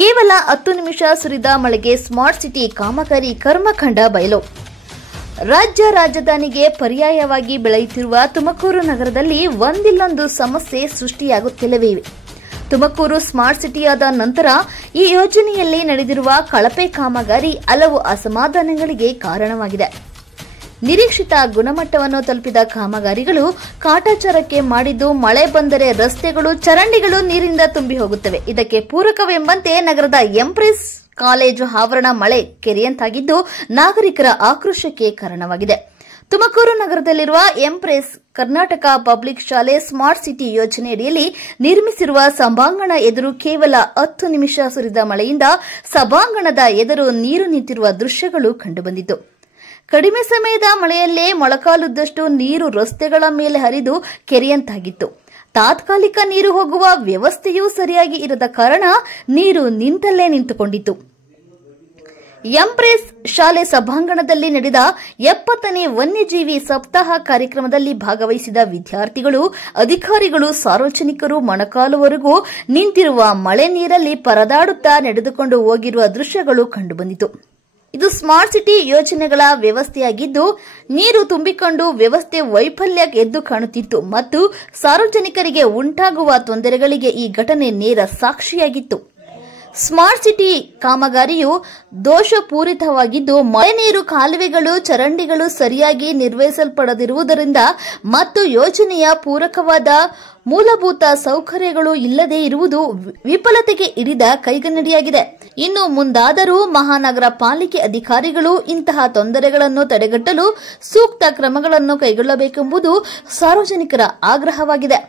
ಕೇವಲ 10 ನಿಮಿಷ ಸುರಿದ ಮಳೆಗೆ ಸ್ಮಾರ್ಟ್ ಸಿಟಿ ಕಾಮಗಾರಿ ಕರ್ಮಕಾಂಡ ಬಯಲು. ರಾಜ್ಯ ರಾಜಧಾನಿಗೆ ಪರ್ಯಾಯವಾಗಿ ಬೆಳೆಯುತ್ತಿರುವ ತುಮಕೂರು ನಗರದಲ್ಲಿ ಒಂದಿಲ್ಲೊಂದು ಸಮಸ್ಯೆ ಸೃಷ್ಟಿಯಾಗುತ್ತಲೇ ಇವೆ. ತುಮಕೂರು ಸ್ಮಾರ್ಟ್ ಸಿಟಿಯಾದ ನಂತರ ಈ ಯೋಜನೆಯಲ್ಲಿ ನಡೆದಿರುವ ಕಳಪೆ ಕಾಮಗಾರಿ ಹಲವು ಅಸಮಾಧಾನಗಳಿಗೆ ಕಾರಣವಾಗಿದೆ. ನಿರೀಕ್ಷಿತ ಗುಣಮಟ್ಟವನ್ನು ತಲುಪಿದ ಕಾಮಗಾರಿಗಳು ಕಾಟಾಚಾರಕ್ಕೆ ಮಾಡಿದ್ದು ಮಳೆ ಬಂದರೆ ರಸ್ತೆಗಳು ಚರಂಡಿಗಳು ನೀರಿನಿಂದ ತುಂಬಿ ಹೋಗುತ್ತವೆ. ಇದಕ್ಕೆ ಪೂರಕವೆಂಬಂತೆ ನಗರದ ಎಂಪ್ರೆಸ್ ಕಾಲೇಜು ಆವರಣ ಮಳೆ ಕೆರೆಯಂತಾಗಿದ್ದು ನಾಗರಿಕರ ಆಕ್ರೋಶಕ್ಕೆ ಕಾರಣವಾಗಿದೆ. ತುಮಕೂರು ನಗರದಲ್ಲಿರುವ ಎಂಪ್ರೆಸ್ ಕರ್ನಾಟಕ ಪಬ್ಲಿಕ್ ಶಾಲೆ ಸ್ಮಾರ್ಟ್ ಸಿಟಿ ಯೋಜನೆಯಡಿಯಲ್ಲಿ ನಿರ್ಮಿಸಿರುವ ಸಭಾಂಗಣ ಎದುರು ಕೇವಲ 10 ನಿಮಿಷ ಸುರಿದ ಮಳೆಯಿಂದ ಸಭಾಂಗಣದ ಎದುರು ನೀರು ನಿಂತಿರುವ ದೃಶ್ಯಗಳು ಕಂಡುಬಂದಿತು. ಕಡಿಮೆ ಸಮಯದ ಮಳೆಯಲ್ಲೇ ಮೊಳಕಾಲುದ್ದಷ್ಟು ನೀರು ರಸ್ತೆಗಳ ಮೇಲೆ ಹರಿದು ಕೆರೆಯಂತಾಗಿತ್ತು. ತಾತ್ಕಾಲಿಕ ನೀರು ಹೋಗುವ ವ್ಯವಸ್ಥೆಯೂ ಸರಿಯಾಗಿ ಇರದ ಕಾರಣ ನೀರು ನಿಂತಲ್ಲೇ ನಿಂತುಕೊಂಡಿತು. ಎಂಪ್ರೆಸ್ ಶಾಲೆ ಸಭಾಂಗಣದಲ್ಲಿ ನಡೆದ 70ನೇ ವನ್ಯಜೀವಿ ಸಪ್ತಾಹ ಕಾರ್ಯಕ್ರಮದಲ್ಲಿ ಭಾಗವಹಿಸಿದ ವಿದ್ಯಾರ್ಥಿಗಳು, ಅಧಿಕಾರಿಗಳು, ಸಾರ್ವಜನಿಕರು ಮೊಣಕಾಲುವರೆಗೂ ನಿಂತಿರುವ ಮಳೆ ನೀರಲ್ಲಿ ಪರದಾಡುತ್ತಾ ನಡೆದುಕೊಂಡು ಹೋಗಿರುವ ದೃಶ್ಯಗಳು ಕಂಡುಬಂದಿತು. ಇದು ಸ್ಮಾರ್ಟ್ ಸಿಟಿ ಯೋಜನೆಗಳ ವ್ಯವಸ್ಥೆಯಾಗಿದ್ದು ನೀರು ತುಂಬಿಕೊಂಡು ವ್ಯವಸ್ಥೆ ವೈಫಲ್ಯ ಎದ್ದು ಕಾಣುತ್ತಿತ್ತು ಮತ್ತು ಸಾರ್ವಜನಿಕರಿಗೆ ಉಂಟಾಗುವ ತೊಂದರೆಗಳಿಗೆ ಈ ಘಟನೆ ನೇರ ಸಾಕ್ಷಿಯಾಗಿತ್ತು. ಸ್ಮಾರ್ಟ್ ಸಿಟಿ ಕಾಮಗಾರಿಯು ದೋಷಪೂರಿತವಾಗಿದ್ದು ಮಳೆ ನೀರು ಕಾಲುವೆಗಳು ಚರಂಡಿಗಳು ಸರಿಯಾಗಿ ನಿರ್ವಹಿಸಲ್ಪಡದಿರುವುದರಿಂದ ಮತ್ತು ಯೋಜನೆಯ ಪೂರಕವಾದ ಮೂಲಭೂತ ಸೌಕರ್ಯಗಳು ಇಲ್ಲದೆ ಇರುವುದು ವಿಫಲತೆಗೆ ಹಿಡಿದ ಕೈಗನ್ನಡಿಯಾಗಿದೆ. ಇನ್ನು ಮುಂದಾದರೂ ಮಹಾನಗರ ಪಾಲಿಕೆ ಅಧಿಕಾರಿಗಳು ಇಂತಹ ತೊಂದರೆಗಳನ್ನು ತಡೆಗಟ್ಟಲು ಸೂಕ್ತ ಕ್ರಮಗಳನ್ನು ಕೈಗೊಳ್ಳಬೇಕೆಂಬುದು ಸಾರ್ವಜನಿಕರ ಆಗ್ರಹವಾಗಿದೆ.